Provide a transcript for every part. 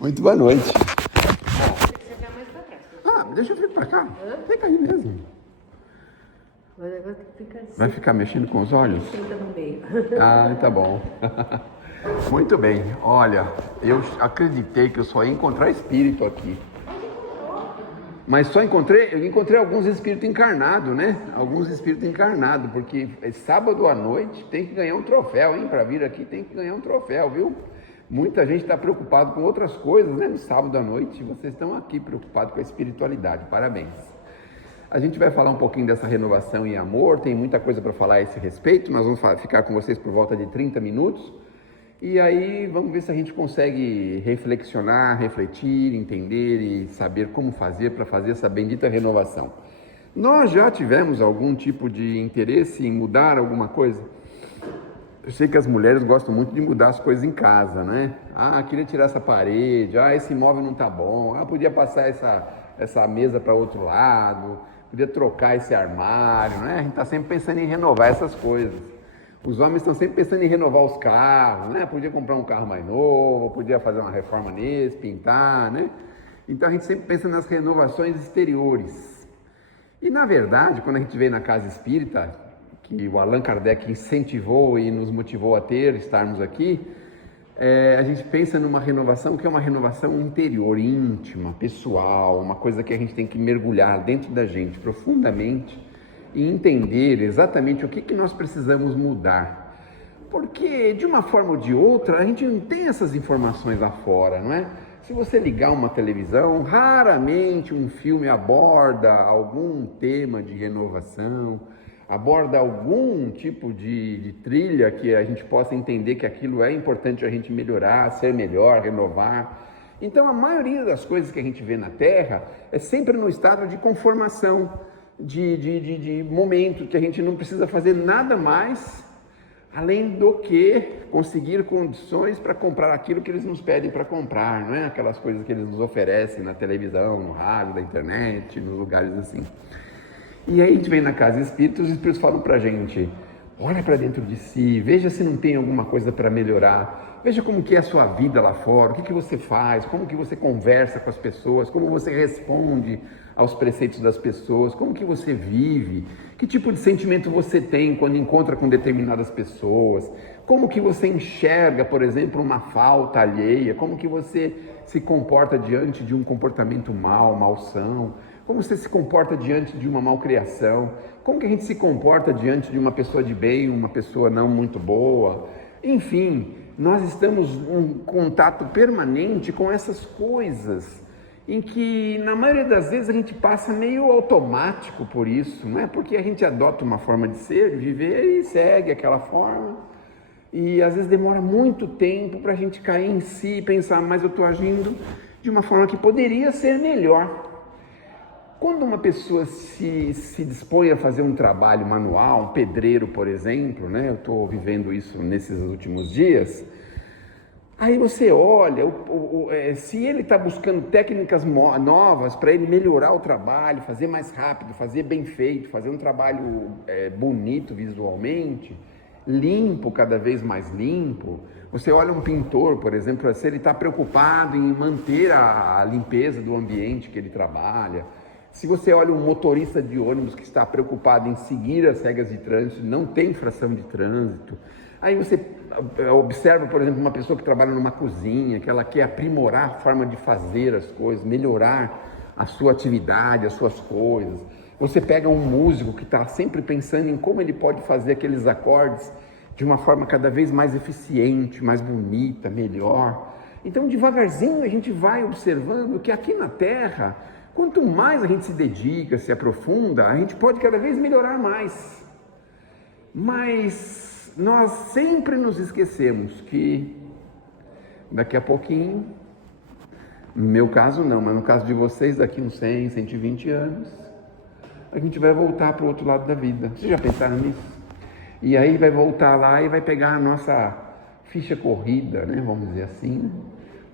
Muito boa noite. Você ficar mais pra trás. Ah, deixa eu vir pra cá. Fica aí mesmo. Mas agora tem que ficar assim. Vai ficar mexendo com os olhos? Senta no meio. Ah, tá bom. Muito bem. Olha, eu acreditei que eu só ia encontrar espírito aqui. Mas eu encontrei alguns espíritos encarnados, né? Alguns espíritos encarnados, porque sábado à noite tem que ganhar um troféu, hein? Para vir aqui tem que ganhar um troféu, viu? Muita gente está preocupado com outras coisas, né? No sábado à noite, vocês estão aqui preocupados com a espiritualidade. Parabéns. A gente vai falar um pouquinho dessa renovação em amor, tem muita coisa para falar a esse respeito. Nós vamos ficar com vocês por volta de 30 minutos. E aí vamos ver se a gente consegue reflexionar, refletir, entender e saber como fazer para fazer essa bendita renovação. Nós já tivemos algum tipo de interesse em mudar alguma coisa? Eu sei que as mulheres gostam muito de mudar as coisas em casa, né? Ah, queria tirar essa parede, ah, esse móvel não tá bom, ah, podia passar essa mesa para outro lado, podia trocar esse armário, né? A gente está sempre pensando em renovar essas coisas. Os homens estão sempre pensando em renovar os carros, né? Podia comprar um carro mais novo, podia fazer uma reforma nesse, pintar, né? Então a gente sempre pensa nas renovações exteriores. E na verdade, quando a gente veio na casa espírita, que o Allan Kardec incentivou e nos motivou a estarmos aqui, a gente pensa numa renovação que é uma renovação interior, íntima, pessoal, uma coisa que a gente tem que mergulhar dentro da gente profundamente e entender exatamente o que nós precisamos mudar. Porque, de uma forma ou de outra, a gente não tem essas informações lá fora, não é? Se você ligar uma televisão, raramente um filme aborda algum tema de renovação, aborda algum tipo de trilha que a gente possa entender que aquilo é importante a gente melhorar, ser melhor, renovar. Então, a maioria das coisas que a gente vê na Terra é sempre no estado de conformação, de momento que a gente não precisa fazer nada mais além do que conseguir condições para comprar aquilo que eles nos pedem para comprar, não é? Aquelas coisas que eles nos oferecem na televisão, no rádio, na internet, nos lugares assim. E aí a gente vem na casa espírita, os espíritos falam para a gente: olha para dentro de si, veja se não tem alguma coisa para melhorar, veja como que é a sua vida lá fora, o que você faz, como que você conversa com as pessoas, como você responde aos preceitos das pessoas, como que você vive, que tipo de sentimento você tem quando encontra com determinadas pessoas, como que você enxerga, por exemplo, uma falta alheia, como que você se comporta diante de um comportamento malsão, como você se comporta diante de uma malcriação, como que a gente se comporta diante de uma pessoa de bem, uma pessoa não muito boa. Enfim, nós estamos em contato permanente com essas coisas, em que na maioria das vezes a gente passa meio automático por isso, não é? Porque a gente adota uma forma de ser, de viver e segue aquela forma. E às vezes demora muito tempo para a gente cair em si e pensar: mas eu estou agindo de uma forma que poderia ser melhor. Quando uma pessoa se dispõe a fazer um trabalho manual, um pedreiro, por exemplo, né? Eu estou vivendo isso nesses últimos dias. Aí você olha, se ele está buscando técnicas novas para ele melhorar o trabalho, fazer mais rápido, fazer bem feito, fazer um trabalho bonito visualmente, limpo, cada vez mais limpo. Você olha um pintor, por exemplo, se ele está preocupado em manter a limpeza do ambiente que ele trabalha. Se você olha um motorista de ônibus que está preocupado em seguir as regras de trânsito, não tem infração de trânsito. Aí você observa, por exemplo, uma pessoa que trabalha numa cozinha, que ela quer aprimorar a forma de fazer as coisas, melhorar a sua atividade, as suas coisas. Você pega um músico que está sempre pensando em como ele pode fazer aqueles acordes de uma forma cada vez mais eficiente, mais bonita, melhor. Então, devagarzinho, a gente vai observando que aqui na Terra, quanto mais a gente se dedica, se aprofunda, a gente pode cada vez melhorar mais. Mas nós sempre nos esquecemos que daqui a pouquinho, no meu caso não, mas no caso de vocês, daqui uns 100, 120 anos, a gente vai voltar para o outro lado da vida. Vocês já pensaram nisso? E aí vai voltar lá e vai pegar a nossa ficha corrida, né? Vamos dizer assim.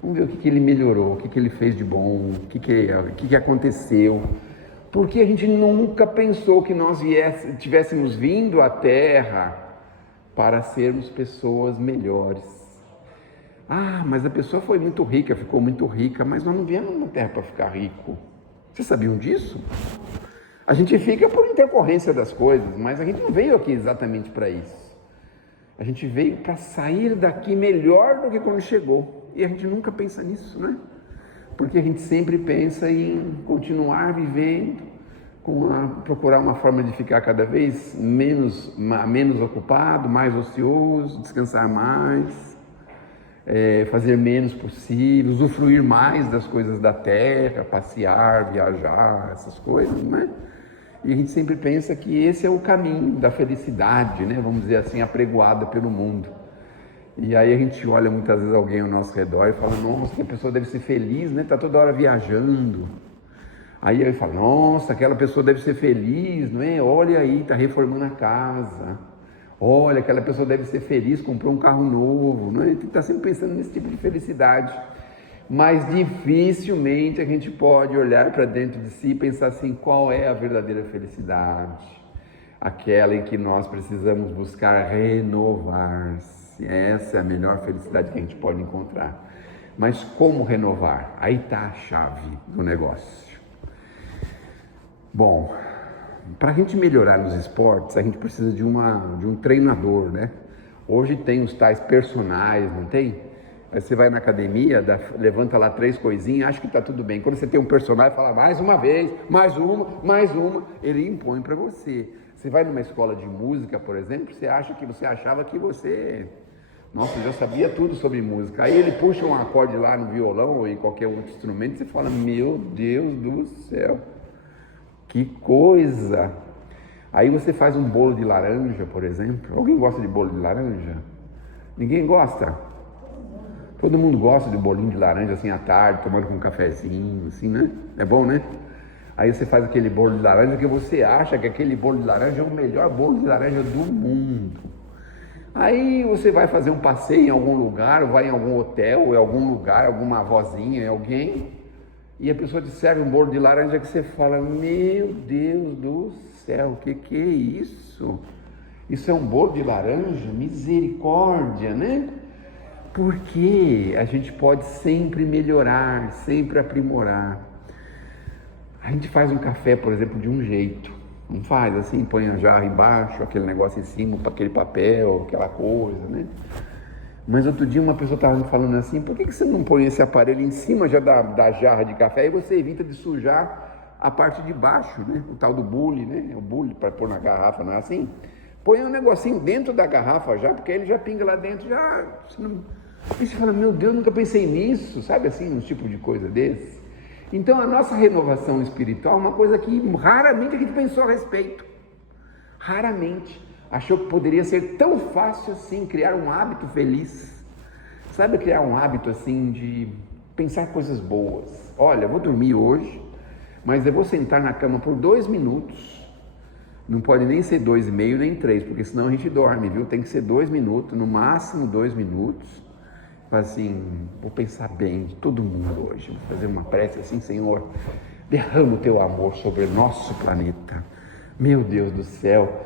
Vamos ver o que ele melhorou, o que ele fez de bom, o que aconteceu. Porque a gente nunca pensou que nós tivéssemos vindo à Terra para sermos pessoas melhores. Ah, mas a pessoa foi muito rica, ficou muito rica, mas nós não viemos na Terra para ficar rico. Vocês sabiam disso? A gente fica por intercorrência das coisas, mas a gente não veio aqui exatamente para isso. A gente veio para sair daqui melhor do que quando chegou. E a gente nunca pensa nisso, né? Porque a gente sempre pensa em continuar vivendo, procurar uma forma de ficar cada vez menos ocupado, mais ocioso, descansar mais, fazer menos possível, usufruir mais das coisas da terra, passear, viajar, essas coisas, né? E a gente sempre pensa que esse é o caminho da felicidade, né? Vamos dizer assim, apregoada pelo mundo. E aí a gente olha muitas vezes alguém ao nosso redor e fala, nossa, que a pessoa deve ser feliz, né? Tá toda hora viajando. Aí eu falo, nossa, aquela pessoa deve ser feliz, não é? Olha aí, tá reformando a casa. Olha, aquela pessoa deve ser feliz, comprou um carro novo, não é? A gente tá sempre pensando nesse tipo de felicidade. Mas dificilmente a gente pode olhar para dentro de si e pensar assim, qual é a verdadeira felicidade? Aquela em que nós precisamos buscar renovar-se. Essa é a melhor felicidade que a gente pode encontrar. Mas como renovar? Aí está a chave do negócio. Bom, para a gente melhorar nos esportes, a gente precisa de um treinador, né? Hoje tem os tais personagens, não tem? Aí você vai na academia, levanta lá 3 coisinhas, acha que está tudo bem. Quando você tem um personagem, fala mais uma vez, mais uma, ele impõe para você. Você vai numa escola de música, por exemplo, você achava que você, nossa, já sabia tudo sobre música. Aí ele puxa um acorde lá no violão ou em qualquer outro instrumento e você fala, meu Deus do céu, que coisa! Aí você faz um bolo de laranja, por exemplo. Alguém gosta de bolo de laranja? Ninguém gosta? Todo mundo gosta de bolinho de laranja assim à tarde, tomando com um cafezinho, assim, né? É bom, né? Aí você faz aquele bolo de laranja que você acha que aquele bolo de laranja é o melhor bolo de laranja do mundo. Aí você vai fazer um passeio em algum lugar, ou vai em algum hotel, ou em algum lugar, alguma avózinha, alguém, e a pessoa te serve um bolo de laranja que você fala, meu Deus do céu, o que é isso? Isso é um bolo de laranja? Misericórdia, né? Porque a gente pode sempre melhorar, sempre aprimorar. A gente faz um café, por exemplo, de um jeito. Não faz assim, põe a jarra embaixo, aquele negócio em cima, aquele papel, aquela coisa, né? Mas outro dia uma pessoa estava me falando assim, por que você não põe esse aparelho em cima já da jarra de café e você evita de sujar a parte de baixo, né? O tal do bule, né? O bule para pôr na garrafa, não é assim? Põe um negocinho dentro da garrafa já, porque ele já pinga lá dentro, já... E você fala, meu Deus, nunca pensei nisso, sabe assim, um tipo de coisa desse? Então a nossa renovação espiritual é uma coisa que raramente a gente pensou a respeito. Raramente. Achou que poderia ser tão fácil assim, criar um hábito feliz. Sabe, criar um hábito assim de pensar coisas boas. Olha, eu vou dormir hoje, mas eu vou sentar na cama por 2 minutos. Não pode nem ser 2,5 nem 3, porque senão a gente dorme, viu? Tem que ser 2 minutos, no máximo 2 minutos. Assim, vou pensar bem de todo mundo hoje, vou fazer uma prece assim, Senhor, derrama o teu amor sobre o nosso planeta, meu Deus do céu,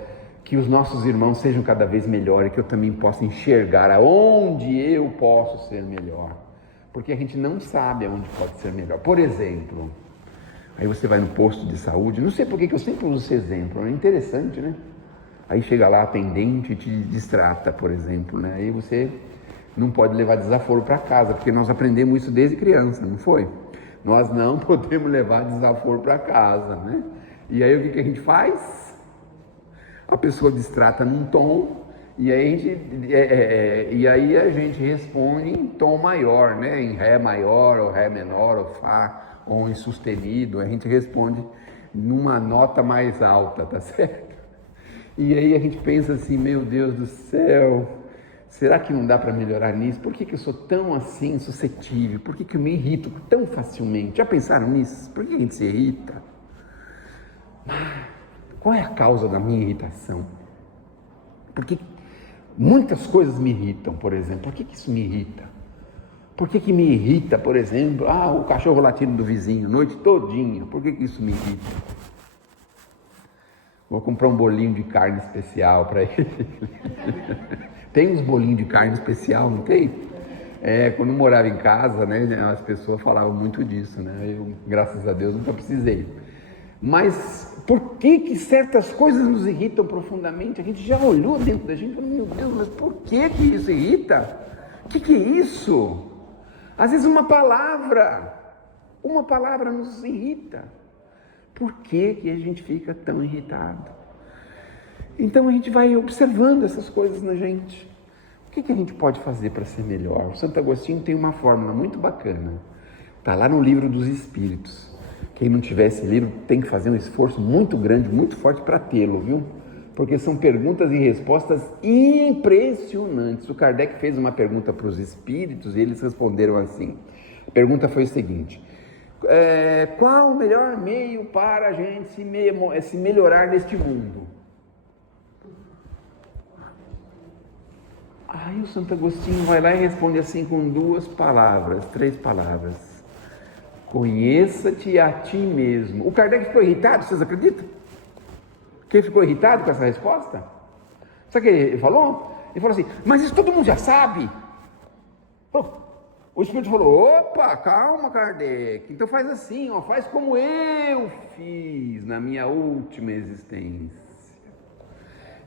que os nossos irmãos sejam cada vez melhores, que eu também possa enxergar aonde eu posso ser melhor, porque a gente não sabe aonde pode ser melhor. Por exemplo, aí você vai no posto de saúde, não sei por que eu sempre uso esse exemplo, é interessante, né? Aí chega lá a atendente e te distrata, por exemplo, né? Aí você não pode levar desaforo para casa, porque nós aprendemos isso desde criança, não foi? Nós não podemos levar desaforo para casa, né? E aí o que a gente faz? A pessoa distrata num tom, e aí a gente responde em tom maior, né? Em Ré maior, ou Ré menor, ou Fá, ou em sustenido, a gente responde numa nota mais alta, tá certo? E aí a gente pensa assim, meu Deus do céu, será que não dá para melhorar nisso? Por que eu sou tão assim suscetível? Por que eu me irrito tão facilmente? Já pensaram nisso? Por que a gente se irrita? Qual é a causa da minha irritação? Porque muitas coisas me irritam, por exemplo. Por que isso me irrita? Por que me irrita, por exemplo, o cachorro latindo do vizinho, noite todinha? Por que isso me irrita? Vou comprar um bolinho de carne especial para ele. Tem uns bolinhos de carne especial, não tem? Quando eu morava em casa, né, as pessoas falavam muito disso, né? Eu, graças a Deus, nunca precisei. Mas por que certas coisas nos irritam profundamente? A gente já olhou dentro da gente e falou, meu Deus, mas por que isso irrita? O que é isso? Às vezes uma palavra nos irrita. Por que a gente fica tão irritado? Então a gente vai observando essas coisas na gente. O que a gente pode fazer para ser melhor? O Santo Agostinho tem uma fórmula muito bacana. Está lá no Livro dos Espíritos. Quem não tiver esse livro tem que fazer um esforço muito grande, muito forte para tê-lo, viu? Porque são perguntas e respostas impressionantes. O Kardec fez uma pergunta para os espíritos e eles responderam assim. A pergunta foi o seguinte: qual o melhor meio para a gente se melhorar neste mundo? Aí o Santo Agostinho vai lá e responde assim com 3 palavras. Conheça-te a ti mesmo. O Kardec ficou irritado, vocês acreditam? Quem ficou irritado com essa resposta? Sabe o que ele falou? Ele falou assim, mas isso todo mundo já sabe. O Espírito falou, opa, calma Kardec, então faz assim, faz como eu fiz na minha última existência.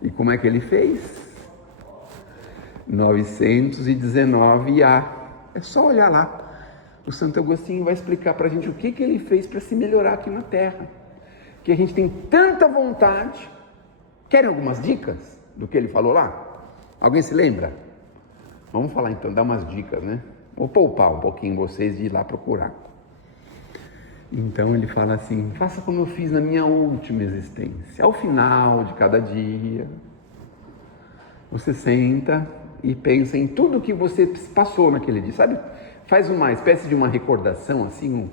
E como é que ele fez? 919A. É só olhar lá. O Santo Agostinho vai explicar para a gente o que ele fez para se melhorar aqui na Terra. Que a gente tem tanta vontade. Querem algumas dicas do que ele falou lá? Alguém se lembra? Vamos falar então, dar umas dicas, né? Vou poupar um pouquinho vocês de ir lá procurar. Então ele fala assim, faça como eu fiz na minha última existência. Ao final de cada dia, você senta e pensa em tudo que você passou naquele dia, sabe? Faz uma espécie de uma recordação, assim,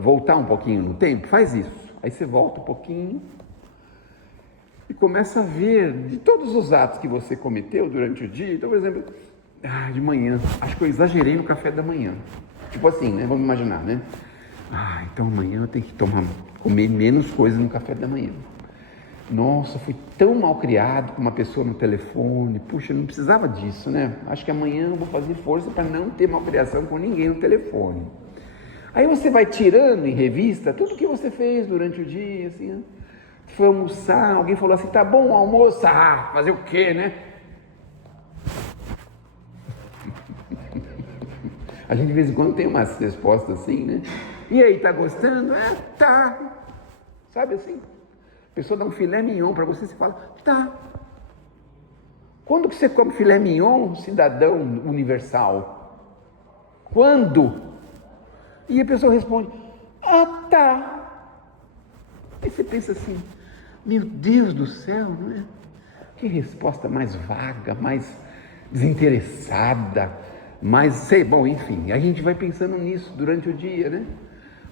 voltar um pouquinho no tempo, faz isso. Aí você volta um pouquinho e começa a ver de todos os atos que você cometeu durante o dia. Então, por exemplo, de manhã, acho que eu exagerei no café da manhã. Tipo assim, né? Vamos imaginar, né? Então amanhã eu tenho que comer menos coisa no café da manhã. Nossa, fui tão mal criado com uma pessoa no telefone. Puxa, não precisava disso, né? Acho que amanhã eu vou fazer força para não ter malcriação com ninguém no telefone. Aí você vai tirando em revista tudo que você fez durante o dia, assim, né? Foi almoçar, alguém falou assim, tá bom, almoçar, fazer o quê, né? A gente de vez em quando tem umas respostas assim, né? E aí, tá gostando? Tá. Sabe assim? A pessoa dá um filé mignon para você, você fala, tá. Quando que você come filé mignon, cidadão universal? Quando? E a pessoa responde, tá. Aí você pensa assim, meu Deus do céu, né? Que resposta mais vaga, mais desinteressada, bom, enfim, a gente vai pensando nisso durante o dia, né?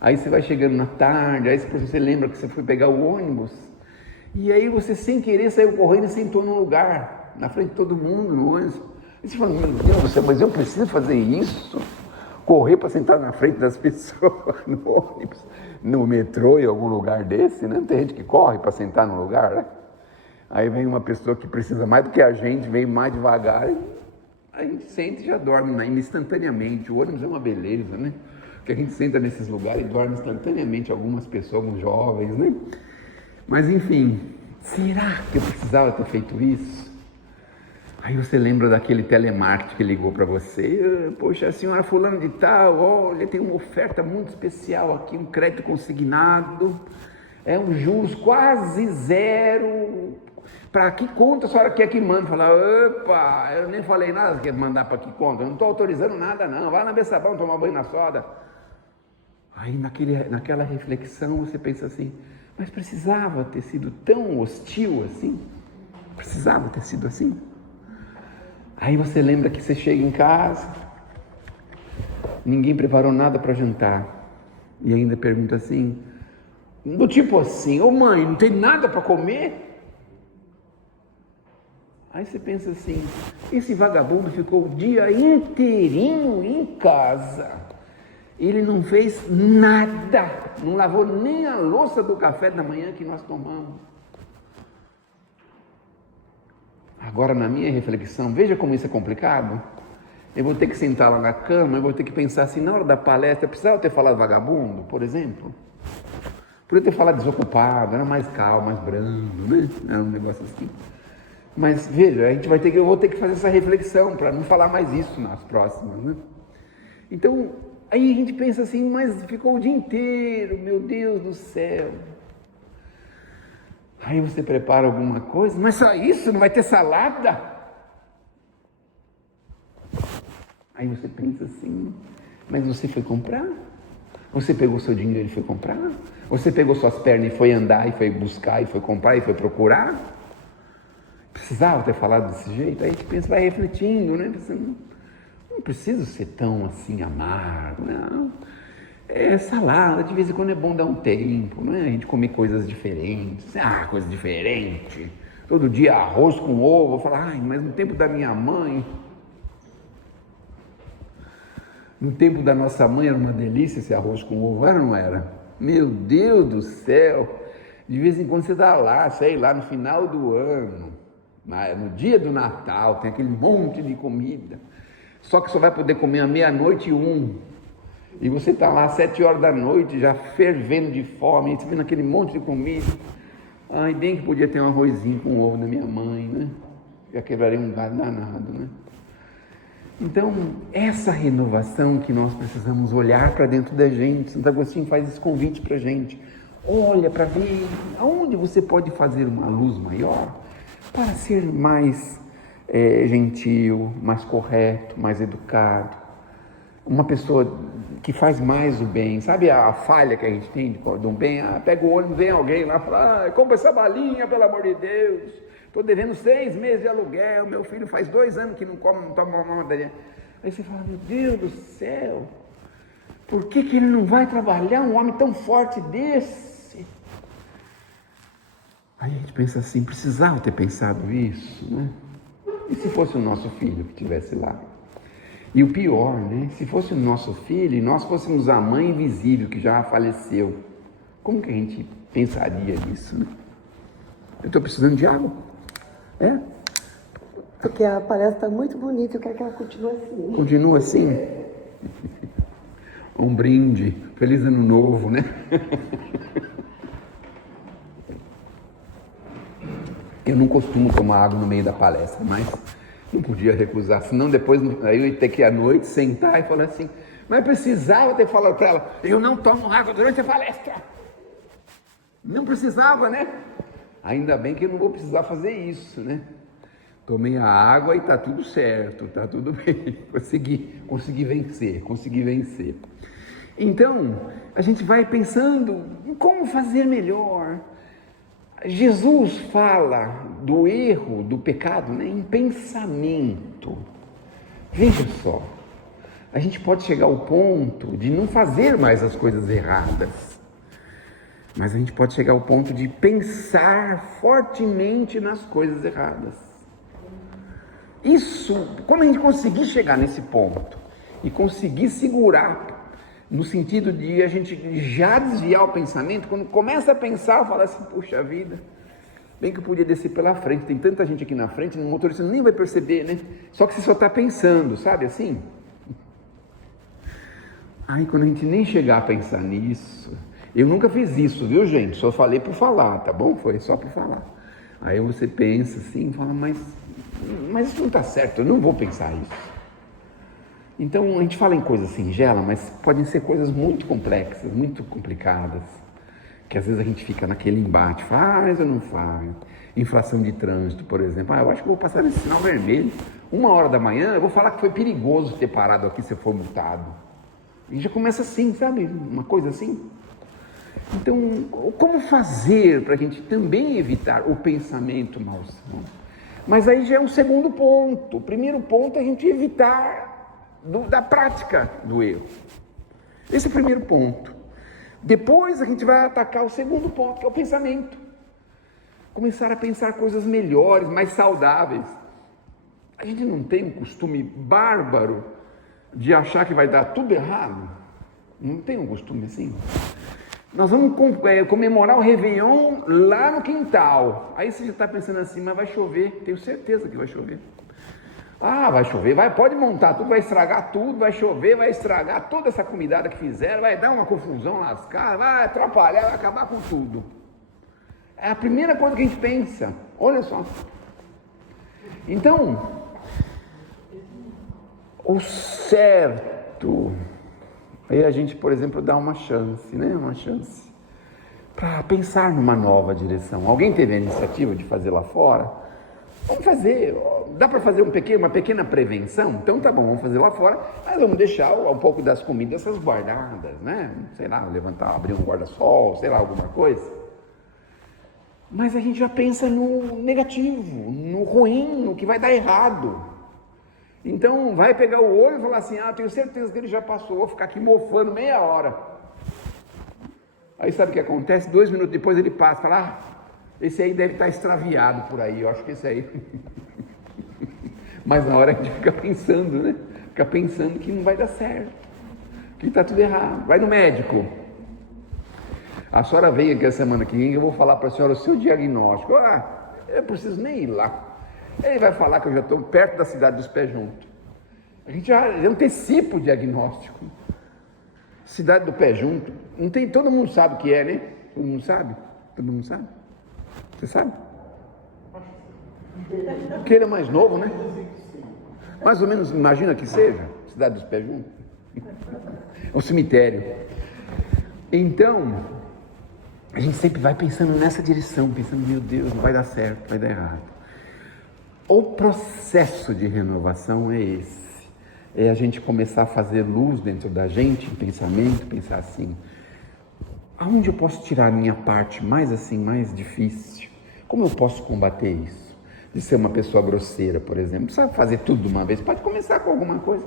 Aí você vai chegando na tarde, aí você lembra que você foi pegar o ônibus, e aí você sem querer saiu correndo e sentou num lugar, na frente de todo mundo no ônibus. E você fala, meu Deus do céu, mas eu preciso fazer isso? Correr para sentar na frente das pessoas no ônibus, no metrô, em algum lugar desse, né? Tem gente que corre para sentar no lugar, né? Aí vem uma pessoa que precisa mais do que a gente, vem mais devagar, e a gente senta e já dorme instantaneamente. O ônibus é uma beleza, né? Porque a gente senta nesses lugares e dorme instantaneamente, algumas pessoas, alguns jovens, né? Mas enfim, será que eu precisava ter feito isso? Aí você lembra daquele telemarketing que ligou para você, poxa, a senhora fulano de tal, olha, tem uma oferta muito especial aqui, um crédito consignado, um juros quase zero, para que conta a senhora quer que mande? Falar, opa, eu nem falei nada que quer mandar para que conta, eu não estou autorizando nada não, vai na Bessabão tomar banho na soda. Aí naquela reflexão você pensa assim, mas precisava ter sido tão hostil assim? Precisava ter sido assim? Aí você lembra que você chega em casa, ninguém preparou nada para jantar, e ainda pergunta assim, do tipo assim, ô mãe, não tem nada para comer? Aí você pensa assim, esse vagabundo ficou o dia inteirinho em casa, ele não fez nada, não lavou nem a louça do café da manhã que nós tomamos. Agora, na minha reflexão, veja como isso é complicado. Eu vou ter que sentar lá na cama, eu vou ter que pensar assim, na hora da palestra, eu precisava ter falado vagabundo, por exemplo? Podia ter falado desocupado, era mais calmo, mais brando, né? Era um negócio assim. Mas veja, eu vou ter que fazer essa reflexão para não falar mais isso nas próximas, né? Então, aí a gente pensa assim, mas ficou o dia inteiro, meu Deus do céu. Aí você prepara alguma coisa, mas só isso, não vai ter salada? Aí você pensa assim, mas você foi comprar? Você pegou seu dinheiro e foi comprar? Você pegou suas pernas e foi andar, e foi buscar, e foi comprar, e foi procurar? Precisava ter falado desse jeito? Aí a gente pensa, vai refletindo, né? Não preciso ser tão assim amargo, não. É salada, de vez em quando é bom dar um tempo, não é? A gente comer coisas diferentes. Coisa diferente. Todo dia arroz com ovo. Falar, mas no tempo da minha mãe, no tempo da nossa mãe era uma delícia esse arroz com ovo, era ou não era? Meu Deus do céu! De vez em quando você está lá, sei lá, no final do ano, no dia do Natal, tem aquele monte de comida. Só que só vai poder comer à meia-noite e 1. E você está lá às 7 horas da noite, já fervendo de fome, você vendo aquele monte de comida. Ai, bem que podia ter um arrozinho com ovo da minha mãe, né? Já quebraria um galho danado, né? Então, essa renovação que nós precisamos olhar para dentro da gente. Santo Agostinho faz esse convite para a gente. Olha para ver aonde você pode fazer uma luz maior para ser mais gentil, mais correto, mais educado. Uma pessoa que faz mais o bem. Sabe a falha que a gente tem de um bem? Pega o ônibus, vem alguém lá e fala, compra essa balinha, pelo amor de Deus. Estou devendo 6 meses de aluguel, meu filho faz 2 anos que não come, não toma uma mamadeira. Aí você fala, meu Deus do céu, por que ele não vai trabalhar, um homem tão forte desse? Aí a gente pensa assim, precisava ter pensado isso, né? E se fosse o nosso filho que estivesse lá? E o pior, né? Se fosse o nosso filho e nós fôssemos a mãe invisível que já faleceu, como que a gente pensaria nisso, né? Eu estou precisando de água. Porque a palestra está muito bonita, eu quero que ela continue assim. Continua assim? Um brinde. Feliz Ano Novo, né? Eu não costumo tomar água no meio da palestra, mas não podia recusar, senão depois aí eu ia ter que ir à noite sentar e falar assim, mas precisava ter falado para ela, eu não tomo água durante a palestra. Não precisava, né? Ainda bem que eu não vou precisar fazer isso, né? Tomei a água e está tudo certo, está tudo bem. Consegui vencer. Então, a gente vai pensando em como fazer melhor. Jesus fala do erro, do pecado, né, em pensamento. Veja só, a gente pode chegar ao ponto de não fazer mais as coisas erradas, mas a gente pode chegar ao ponto de pensar fortemente nas coisas erradas. Isso, quando a gente conseguir chegar nesse ponto e conseguir segurar, no sentido de a gente já desviar o pensamento, quando começa a pensar, fala assim, puxa vida, bem que eu podia descer pela frente, tem tanta gente aqui na frente, o motorista nem vai perceber, né? Só que você só está pensando, sabe assim? Aí quando a gente nem chegar a pensar nisso, eu nunca fiz isso, viu gente? Só falei por falar, tá bom? Foi só por falar. Aí você pensa assim, fala, mas isso não está certo, eu não vou pensar isso. Então a gente fala em coisas singelas, mas podem ser coisas muito complexas, muito complicadas, que às vezes a gente fica naquele embate, faz ou não faz? Infração de trânsito, por exemplo, eu acho que eu vou passar nesse sinal vermelho, 1h da manhã, eu vou falar que foi perigoso ter parado aqui se eu for multado. E já começa assim, sabe, uma coisa assim. Então, como fazer para a gente também evitar o pensamento malsão? Mas aí já é um segundo ponto. O primeiro ponto é a gente evitar da prática do erro. Esse é o primeiro ponto. Depois a gente vai atacar o segundo ponto, que é o pensamento. Começar a pensar coisas melhores, mais saudáveis. A gente não tem um costume bárbaro de achar que vai dar tudo errado? Não tem um costume assim? Nós vamos comemorar o Réveillon lá no quintal. Aí você já está pensando assim, mas vai chover, tenho certeza que vai chover. Ah, vai chover, pode montar tudo, vai estragar tudo, vai chover, vai estragar toda essa comidada que fizeram, vai dar uma confusão lascada, vai atrapalhar, vai acabar com tudo. É a primeira coisa que a gente pensa, olha só. Então, o certo, aí a gente, por exemplo, dá uma chance, né? Uma chance para pensar numa nova direção. Alguém teve a iniciativa de fazer lá fora? Vamos fazer, dá para fazer uma pequena prevenção? Então tá bom, vamos fazer lá fora, mas vamos deixar um pouco das comidas essas guardadas, né? Sei lá, levantar, abrir um guarda-sol, sei lá, alguma coisa. Mas a gente já pensa no negativo, no ruim, no que vai dar errado. Então vai pegar o olho e falar assim, tenho certeza que ele já passou, vou ficar aqui mofando meia hora. Aí sabe o que acontece? 2 minutos depois ele passa, fala, esse aí deve estar extraviado por aí, eu acho que esse aí. Mas na hora a gente fica pensando, né? Fica pensando que não vai dar certo, que está tudo errado. Vai no médico. A senhora veio aqui a semana que vem, eu vou falar para a senhora o seu diagnóstico. Eu preciso nem ir lá. Ele vai falar que eu já estou perto da cidade dos Pés Juntos. A gente já antecipa o diagnóstico. Cidade do Pé Junto. Não tem, todo mundo sabe o que é, né? Todo mundo sabe? Todo mundo sabe? Você sabe? Porque ele é mais novo, né? Mais ou menos, imagina que seja. Cidade dos Pés Juntos. É um cemitério. Então, a gente sempre vai pensando nessa direção, pensando, meu Deus, não vai dar certo, vai dar errado. O processo de renovação é esse. É a gente começar a fazer luz dentro da gente, em pensamento, pensar assim, aonde eu posso tirar a minha parte mais assim, mais difícil? Como eu posso combater isso? De ser uma pessoa grosseira, por exemplo. Não precisa fazer tudo de uma vez, pode começar com alguma coisa.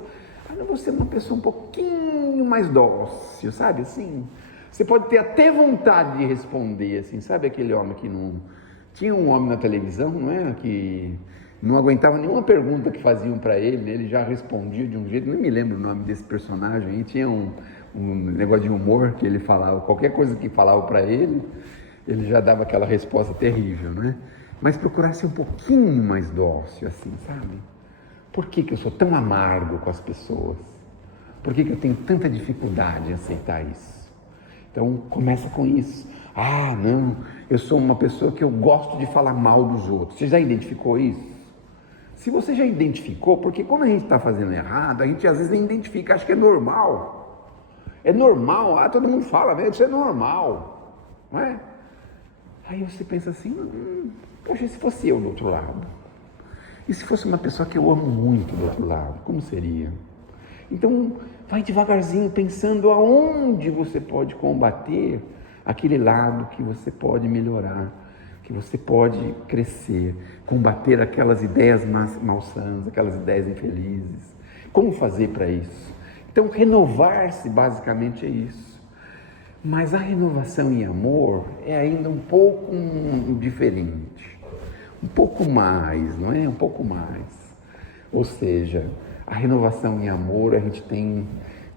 Eu vou ser uma pessoa um pouquinho mais dócil, sabe assim? Você pode ter até vontade de responder, assim, sabe aquele homem que não... Tinha um homem na televisão, não é? Que não aguentava nenhuma pergunta que faziam para ele, ele já respondia de um jeito, nem me lembro o nome desse personagem, e tinha um negócio de humor que ele falava, qualquer coisa que falava para ele já dava aquela resposta terrível, né? Mas procurar ser um pouquinho mais dócil, assim, sabe? Por que eu sou tão amargo com as pessoas? Por que eu tenho tanta dificuldade em aceitar isso? Então, começa com isso. Não, eu sou uma pessoa que eu gosto de falar mal dos outros. Você já identificou isso? Se você já identificou, porque quando a gente está fazendo errado, a gente às vezes nem identifica, acha que é normal. É normal, todo mundo fala, isso é normal, não é? Aí você pensa assim, poxa, e se fosse eu do outro lado? E se fosse uma pessoa que eu amo muito do outro lado, como seria? Então, vai devagarzinho pensando aonde você pode combater aquele lado que você pode melhorar, que você pode crescer, combater aquelas ideias malsãs, aquelas ideias infelizes. Como fazer para isso? Então, renovar-se basicamente é isso. Mas a renovação em amor é ainda um pouco diferente. Um pouco mais, não é? Um pouco mais. Ou seja, a renovação em amor a gente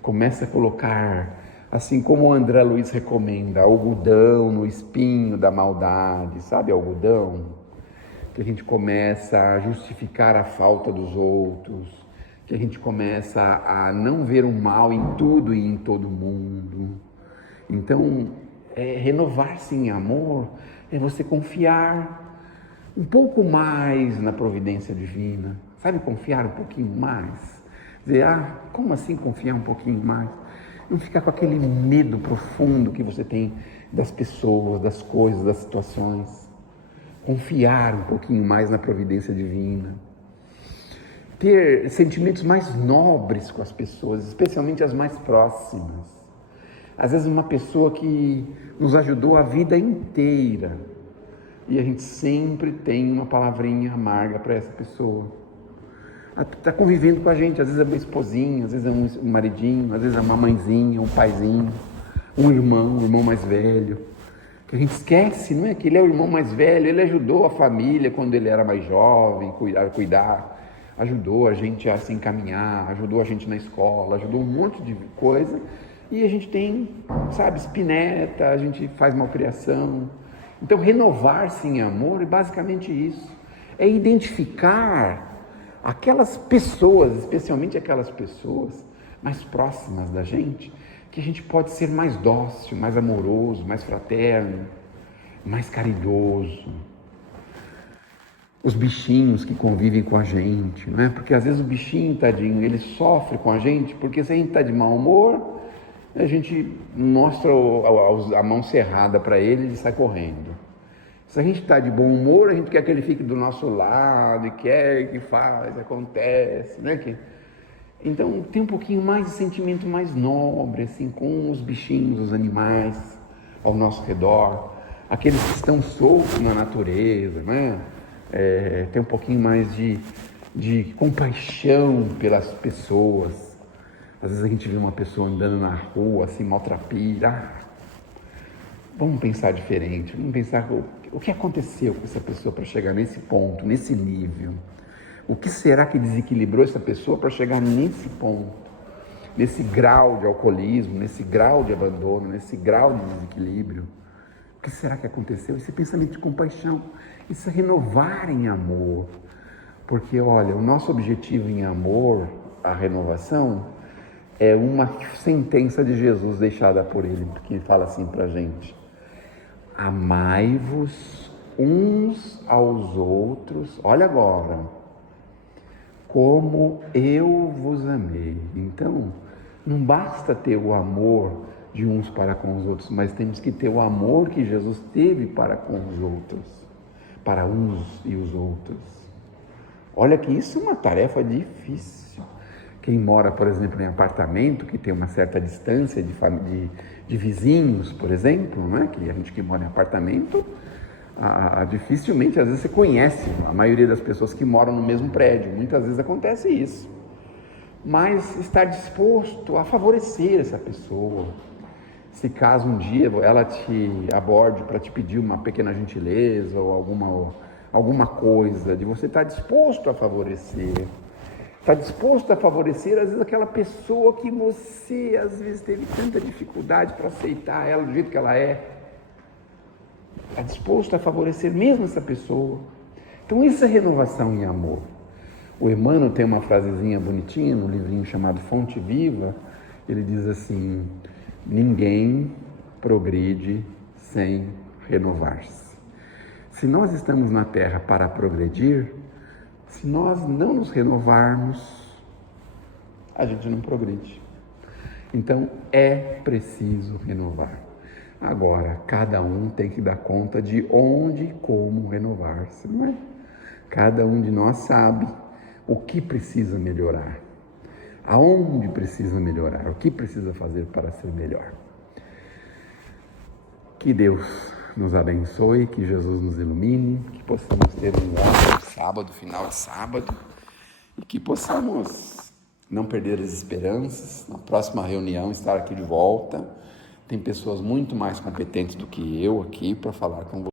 começa a colocar, assim como o André Luiz recomenda, algodão no espinho da maldade, sabe algodão? Que a gente começa a justificar a falta dos outros, que a gente começa a não ver o mal em tudo e em todo mundo. Então, renovar-se em amor é você confiar um pouco mais na providência divina, sabe, confiar um pouquinho mais, dizer, como assim confiar um pouquinho mais? Não ficar com aquele medo profundo que você tem das pessoas, das coisas, das situações, confiar um pouquinho mais na providência divina, ter sentimentos mais nobres com as pessoas, especialmente as mais próximas. Às vezes uma pessoa que nos ajudou a vida inteira, e a gente sempre tem uma palavrinha amarga para essa pessoa. Está convivendo com a gente, às vezes é uma esposinha, às vezes é um maridinho, às vezes é uma mãezinha, um paizinho, um irmão mais velho, que a gente esquece, não é? Que ele é o irmão mais velho, ele ajudou a família quando ele era mais jovem, cuidar, ajudou a gente a se encaminhar, ajudou a gente na escola, ajudou um monte de coisa, E a gente tem, sabe, espineta, a gente faz malcriação. Então, renovar-se em amor é basicamente isso. É identificar aquelas pessoas, especialmente aquelas pessoas mais próximas da gente, que a gente pode ser mais dócil, mais amoroso, mais fraterno, mais caridoso. Os bichinhos que convivem com a gente, não é? Porque às vezes o bichinho, tadinho, ele sofre com a gente, porque se a gente está de mau humor, a gente mostra a mão cerrada para ele e sai correndo. Se a gente está de bom humor, a gente quer que ele fique do nosso lado e quer que faz, acontece, né? Então tem um pouquinho mais de sentimento mais nobre, assim, com os bichinhos, os animais ao nosso redor, aqueles que estão soltos na natureza, né? Tem um pouquinho mais de compaixão pelas pessoas. Às vezes a gente vê uma pessoa andando na rua, assim, maltrapilha. Vamos pensar diferente, vamos pensar o que aconteceu com essa pessoa para chegar nesse ponto, nesse nível. O que será que desequilibrou essa pessoa para chegar nesse ponto, nesse grau de alcoolismo, nesse grau de abandono, nesse grau de desequilíbrio? O que será que aconteceu? Esse pensamento de compaixão, isso é renovar em amor. Porque, olha, o nosso objetivo em amor, a renovação, é uma sentença de Jesus deixada por ele, que fala assim pra gente: amai-vos uns aos outros, olha agora, como eu vos amei. Então, não basta ter o amor de uns para com os outros, mas temos que ter o amor que Jesus teve para com os outros, para uns e os outros. Olha que isso é uma tarefa difícil. Quem mora, por exemplo, em apartamento, que tem uma certa distância de vizinhos, por exemplo, né? Que a gente que mora em apartamento, dificilmente, às vezes, você conhece a maioria das pessoas que moram no mesmo prédio. Muitas vezes acontece isso. Mas estar disposto a favorecer essa pessoa. Se caso um dia ela te aborde para te pedir uma pequena gentileza ou alguma coisa, de você estar disposto a favorecer. Está disposto a favorecer, às vezes, aquela pessoa que você, às vezes, teve tanta dificuldade para aceitar ela do jeito que ela é. Está disposto a favorecer mesmo essa pessoa. Então, isso é renovação em amor. O Emmanuel tem uma frasezinha bonitinha no livrinho chamado Fonte Viva. Ele diz assim: ninguém progride sem renovar-se. Se nós estamos na Terra para progredir, se nós não nos renovarmos, a gente não progride. Então, é preciso renovar. Agora, cada um tem que dar conta de onde e como renovar-se, não é? Cada um de nós sabe o que precisa melhorar, aonde precisa melhorar, o que precisa fazer para ser melhor. Que Deus nos abençoe, que Jesus nos ilumine, que possamos ter um ótimo sábado, final de sábado, e que possamos não perder as esperanças, na próxima reunião estar aqui de volta. Tem pessoas muito mais competentes do que eu aqui para falar com vocês.